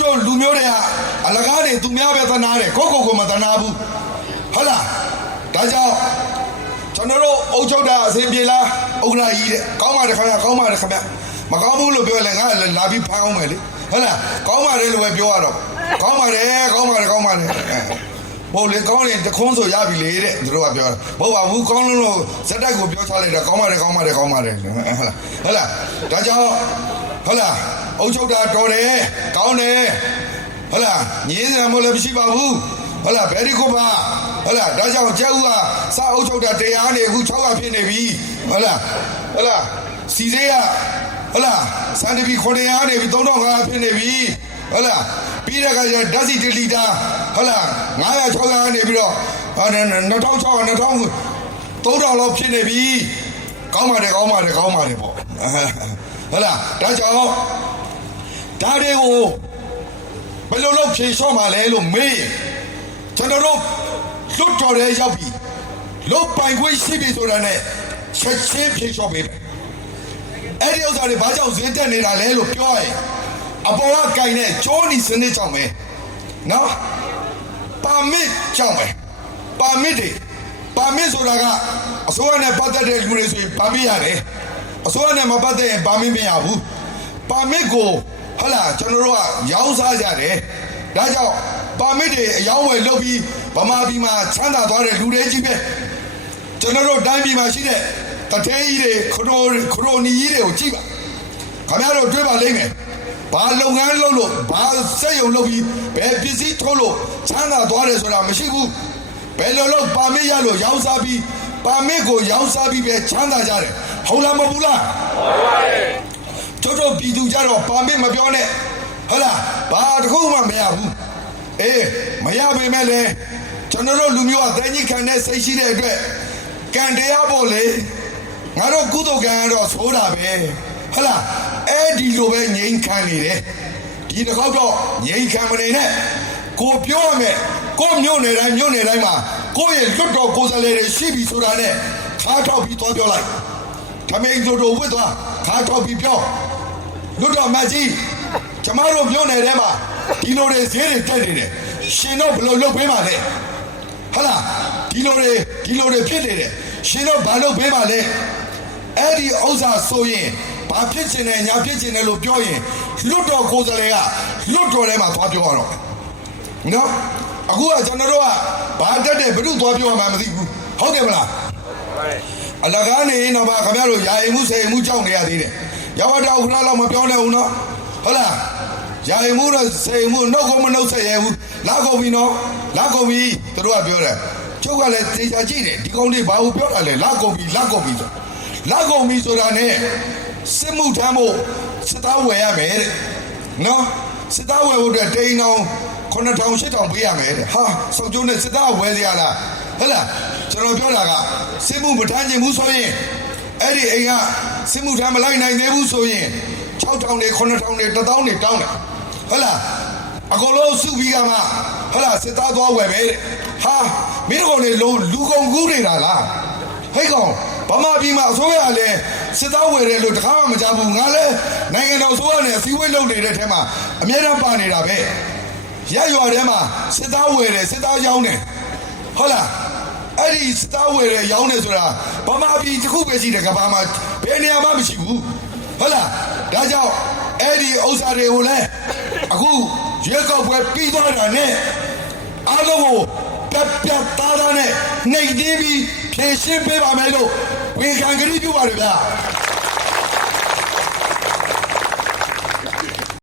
ကျောက်လူမျိုးတွေကအလကားတွေသူများပဲသနာတယ်ကိုမသနာဘူးဟုတ်လားဒါကြောင့်ကျွန်တော်တို့အုပ်ချုပ်တာအစဉ်ပြေလားဥက္ကဋ္ဌကြီးတဲ့ကောင်းပါတယ်ခင်ဗျာကောင်းပါတယ်ခင်ဗျာမကောင်းဘူးလို့ပြောရင်ငါလာပြီးဖမ်းအောင်မယ်လေဟုတ်လားကောင်းပါတယ်လို့ပဲပြောရတော့ကောင်းပါတယ်ဘို့လေကောင်းရင်တခွန်းဆိုရပြီလေတဲ့သူတို့ကပြောတာမဟုတ်ပါဘူးကောင်းလို့ဇက်တိုက်ကိုပြောချလိုက်တာကောင်းပါတယ်ဟုတ်လားဒါကြောင့်ဟုတ်လားအုပ်ချုပ်တာတော်တယ်ကောင်းတယ်ဟုတ်လားညင်းစံမို့လည်းမရှိပါဘူးဟုတ်လားဘယ်ဒီခုပါဟုတ်လားဒါကြောင့်ကျဲဦးကစအုပ်ချုပ်တာတရားနေအခု6ကဖြစ်နေပြီဟုတ်လားစီစေးကဟုတ်လားစံတပီ900နေပြီ3500ဖြစ်နေပြီဟုတ်လားပြီးတဲ့အခါကျဓာတ်စီ1လီတာဟုတ်လား900 600နေပြီးတော့2600 2000 3000လောက်ဖြစ်နေပြီကောင်းပါတယ်ပေါ့ဟုတ်လားဒါကြောင့်ဒါတွေကိုဘယ်လိုလုပ်ဖြေလျှော့မှာလဲလို့မေးရင်ကျွန်တော်တို့လွတ်တော်တဲ့ရောက်ပြီလုတ်ပိုင်ခွင့်ရှိပြီဆိုတာနဲ့ချက်ချင်းဖြေလျှော့ပေးမယ်အဲ့ဒီဥစ္စာတွေဘာကြောင့်ဈေးတက်နေတာလဲလို့ပြောရင်အပေါ်ကကင်တဲ့ကျိုးနီစနစ်ကြောင့်ပဲနော်ပါမစ်ကြောင့်ပဲပါမစ်ဆိုတာကအစိုးရနဲ့ပတ်သက်တဲ့လူတွေဆိုရင်ပါမစ်ရတယ်အစိုးရနဲ့မပတ်သက်ရင်ပါမစ်မရဘူးပါမစ်ကိုဟုတ်လားကျွန်တော်တို့ကရောင်းစားကြတယ်ဒါကြောင့်ပါမစ်တွေအယောင်းဝယ်လုပ်ပြီးဗမာပြည်မှာချမ်းသာသွားတဲ့လူတွေကြီးပဲကျွန်တော်တို့တိုင်းပြည်မှာရှိတဲ့တထဲကြီးတွေခရိုနီကြီးတွေကိုကြည့်ပါခင်ဗျားတို့တွေ့ပါလိမ့်မယ်ဘာလုပ်ငန်းလုပ်လို့ဘာစက်ရုံလုပ်ပြီးဘယ်ပစ္စည်းထုတ်လို့ချမ်းသာသွားတယ်ဆိုတာမရှိဘူးဘယ်လိုလုပ်ပါမစ်ရလို့ရောင်းစားပြီးပါမစ်ကိုရောင်းစားပြီးပဲချမ်းသာကြတယ်ဟုတ်လားမဟုတ်ဘူးလားဟုတ်ပါတယ်ကျတို့ပြည်သူကြတော့ပါမစ်မပြောနဲ့ဟုတ်လားဘာတစ်ခုမှမရဘူးအေးမရပေမဲ့လေကျွန်တော်တို့လူမျိုးကတိုင်းကြီးခံတဲ့စိတ်ရှိတဲ့အတွက်ကံတရားဖို့လေငါတို့ကုသိုလ်ကံကတော့ဆိုးတာပဲဟုတ်လားအဲ့ဒီလိုပဲငြိမ်းခံနေတယ်ဒီတစ်ခေါက်တော့ငြိမ်းခံမနေနဲ့ကိုပြောရမယ်ကိုမြို့နယ်တိုင်းမှာကိုရဲ့လွတ်တော်ကိုယ်စားလှယ်တွေရှိပြီဆိုတာနဲ့ခါထောက်ပြီးသွားပြောလိုက်ထမင်းတို့ဝစ်သွားခါထောက်ပြီးပြောလွတ်တော်မကြီးကျမတို့မြို့နယ်ထဲမှာဒီလိုတွေဈေးတွေတက်နေတယ်ရှင်တော့ဘယ်လိုလုပ်ပေးပါလဲဟုတ်လားဒီလိုတွေဖြစ်နေတယ်ရှင်တော့ဘာလုပ်ပေးပါလဲအဲ့ဒီဥစ္စာဆိုရင်ဘာဖြစ်ချင်တယ်ညာဖြစ်ချင်တယ်လို့ပြောရင်လွတ်တော်ကိုယ်စားလှယ်ကလွတ်တော်ထဲမှာသွားပြောရတော့နော်အခုကကျွန်တော်တို့ကဘာတက်တယ်ဘယ်သူသွားပြောမှမသိဘူးဟုတ်တယ်မလားအလကားနေတော့ခင်ဗျားတို့ယာယီမှုစေမှုကြောက်နေရသေးတယ်ရောက်တော့ခဏလောက်မပြောနဲ့ဦးနော်ဟုတ်လားယာယီမှုတော့စေမှုနှုတ်ကိုမနှုတ်ဆက်ရဘူးလာကုန်ပြီနော်လာကုန်ပြီသူတို့ကပြောတယ်ကျုပ်ကလည်းသေချာကြည့်တယ်ဒီကောင်လေးဘာလို့ပြောတာလဲလာကုန်ပြီဆိုတာနဲ့စစ်မှုထမ်းဖို့စစ်သားဝယ်ရမယ်တဲ့နော်စစ်သားဝယ်ဖို့အတွက်တိန်အောင်9000 8000ပေးရမယ်တဲ့ဟာစောက်ကျိုးနဲ့စစ်သားဝယ်ရလားဟုတ်လားကျွန်တော်ပြောတာကစစ်မှုမထမ်းခြင်းဘူးဆိုရင်အဲ့ဒီအိမ်ကစစ်မှုထမ်းမလိုက်နိုင်သေးဘူးဆိုရင်6000နဲ့9000နဲ့1000နဲ့တောင်းတယ်ဟုတ်လားအကုန်လုံးစုပြီးကမှဟုတ်လားစစ်သားသွားဝယ်မယ်တဲ့ဟာမင်းတို့ကလည်းလူကုန်ကူးနေတာလားဟဲ့ကောင်ဗမာပြည်မှာအစိုးရလည်းစစ်သားဝယ်တယ်လို့တခါမှမကြားဘူးငါလည်းနိုင်ငံတော်အစိုးရနဲ့အစည်းအဝေးလုပ်နေတဲ့ထဲမှာအများအားပါနေတာပဲရရွာထဲမှာစစ်သားဝယ်တယ်စစ်သားရောင်းတယ်ဟုတ်လားအဲ့ဒီစစ်သားဝယ်တယ်ရောင်းတယ်ဆိုတာဗမာပြည်တစ်ခုပဲရှိတယ်ကဘာမှဘယ်နေရာမှမရှိဘူးဟုတ်လားဒါကြောင့်အဲ့ဒီဥစ္စာတွေကိုလည်းအခုရွေးကောက်ပွဲပြီးသွားတာနဲ့အားလုံးကိုပြသားနဲ့နှိမ်နှင်းပြီးဖြည့်ရှင်းပေးပါမယ်လို့ဝန်ခံကြည့်ပြပါတယ်ဗျာ